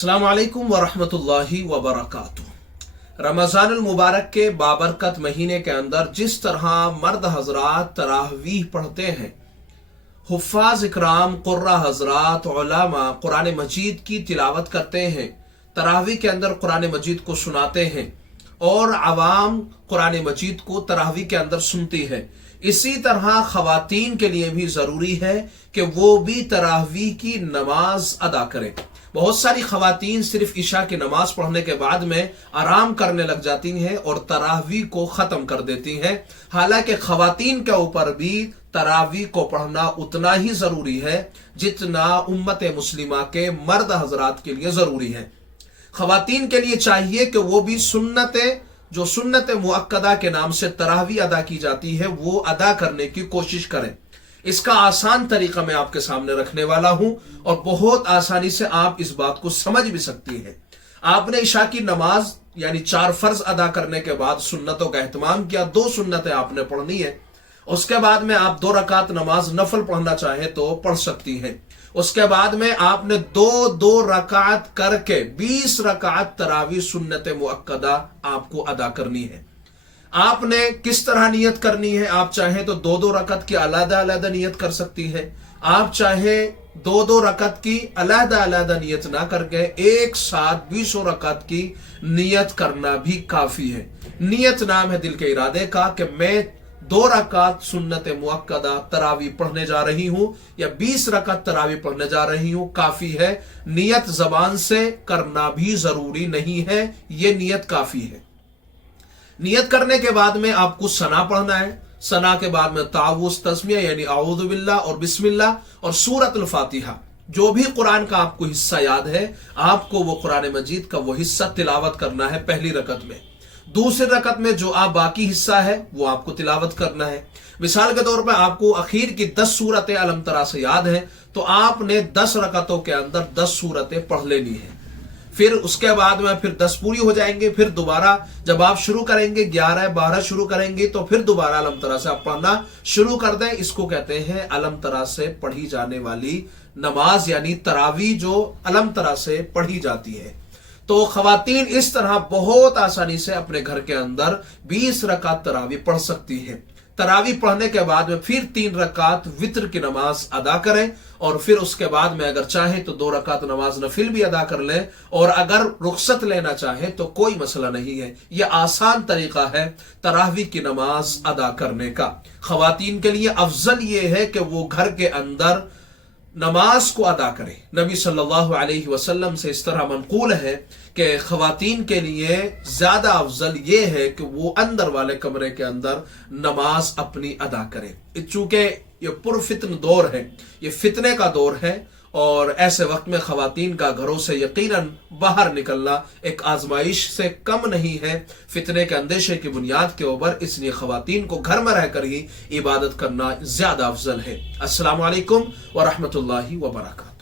अस्सलामु अलैकुम वरहमतुल्लाहि वबरकातुह। रमज़ानुल मुबारक के बाबरकत महीने के अंदर जिस तरह मर्द हजरात तरावीह पढ़ते हैं, हुफ़्फ़ाज़ इकराम कुर्रा हजरात उलमा कुरान मजीद की तिलावत करते हैं, तरावीह के अंदर कुरान मजीद को सुनाते हैं और अवाम कुरान मजीद को तरावीह के अंदर सुनती है, इसी तरह खवातीन के लिए भी ज़रूरी है कि वो भी तरावीह की नमाज अदा करें। बहुत सारी खवातीन सिर्फ इशा की नमाज पढ़ने के बाद में आराम करने लग जाती हैं और तरावीह को ख़त्म कर देती हैं। हालांकि खवातीन के ऊपर भी तरावीह को पढ़ना उतना ही ज़रूरी है जितना उम्मत मुस्लिमा के मर्द हजरात के लिए ज़रूरी है। खवातीन के लिए चाहिए कि वो भी सुन्नत मुअक्कदा के नाम से तरावीह अदा की जाती है, वो अदा करने की कोशिश करें। इसका आसान तरीका मैं आपके सामने रखने वाला हूं और बहुत आसानी से आप इस बात को समझ भी सकती हैं। आपने इशा की नमाज यानी 4 फर्ज अदा करने के बाद सुन्नतों का एहतमाम किया, 2 सुन्नतें आपने पढ़नी है। उसके बाद में आप 2 रकात नमाज नफल पढ़ना चाहे तो पढ़ सकती हैं। उसके बाद में आपने 2 रकात करके 20 रकात तरावीह सुन्नत मुअक्कदा आपको अदा करनी है। आपने किस तरह नियत करनी है? आप चाहे तो 2 रकत की अलग-अलग नियत कर सकती है। आप चाहे 2 रकत की अलग-अलग नियत ना करके एक साथ 20 रकत की नियत करना भी काफी है। नियत नाम है दिल के इरादे का कि मैं 2 रकात सुन्नत मुअक्कदा तरावीह पढ़ने जा रही हूं या 20 रकत तरावीह पढ़ने जा रही हूं, काफी है। नियत जबान से करना भी जरूरी नहीं है, ये नियत काफी है। नियत करने के बाद में आपको सना पढ़ना है। सना के बाद में तावुज़ तस्मिया यानी आऊज़ु बिल्लाह और बिस्मिल्लाह और सूरतुल फातिहा, जो भी कुरान का आपको हिस्सा याद है, आपको वो कुरान मजीद का वो हिस्सा तिलावत करना है पहली रकत में। दूसरी रकत में जो आप बाकी हिस्सा है वो आपको तिलावत करना है। मिसाल के तौर पर आपको आखिर की 10 सूरतें अलम तरा से याद है तो आपने 10 रकतों के अंदर 10 सूरतें पढ़ लेनी है। फिर उसके बाद में फिर 10 पूरी हो जाएंगे, फिर दोबारा जब आप शुरू करेंगे 11-12 शुरू करेंगे तो फिर दोबारा अलम तरा से आप पढ़ना शुरू कर दें। इसको कहते हैं अलम तरा से पढ़ी जाने वाली नमाज यानी तरावीह जो अलम तरा से पढ़ी जाती है। तो खवातीन इस तरह बहुत आसानी से अपने घर के अंदर 20 रकात तरावीह पढ़ सकती हैं। तरावीह पढ़ने के बाद में फिर 3 रकात वित्र की नमाज अदा करें और फिर उसके बाद में अगर चाहे तो 2 रकात नमाज नफिल भी अदा कर लें और अगर रुखसत लेना चाहे तो कोई मसला नहीं है। यह आसान तरीका है तरावीह की नमाज अदा करने का। खवातीन के लिए अफजल यह है कि वो घर के अंदर नमाज को अदा करें। नबी सल्लल्लाहु अलैहि वसल्लम से इस तरह मनकूल है कि खवातीन के लिए ज्यादा अफजल ये है कि वो अंदर वाले कमरे के अंदर नमाज अपनी अदा करें। चूंकि ये पुरफितन दौर है, ये फितने का दौर है और ऐसे वक्त में खवातीन का घरों से यकीनन बाहर निकलना एक आजमाइश से कम नहीं है, फितने के अंदेशे की बुनियाद के ऊपर। इसलिए खवातीन को घर में रहकर ही इबादत करना ज्यादा अफजल है। अस्सलामु अलैकुम व रहमतुल्लाहि व बरकातुहू।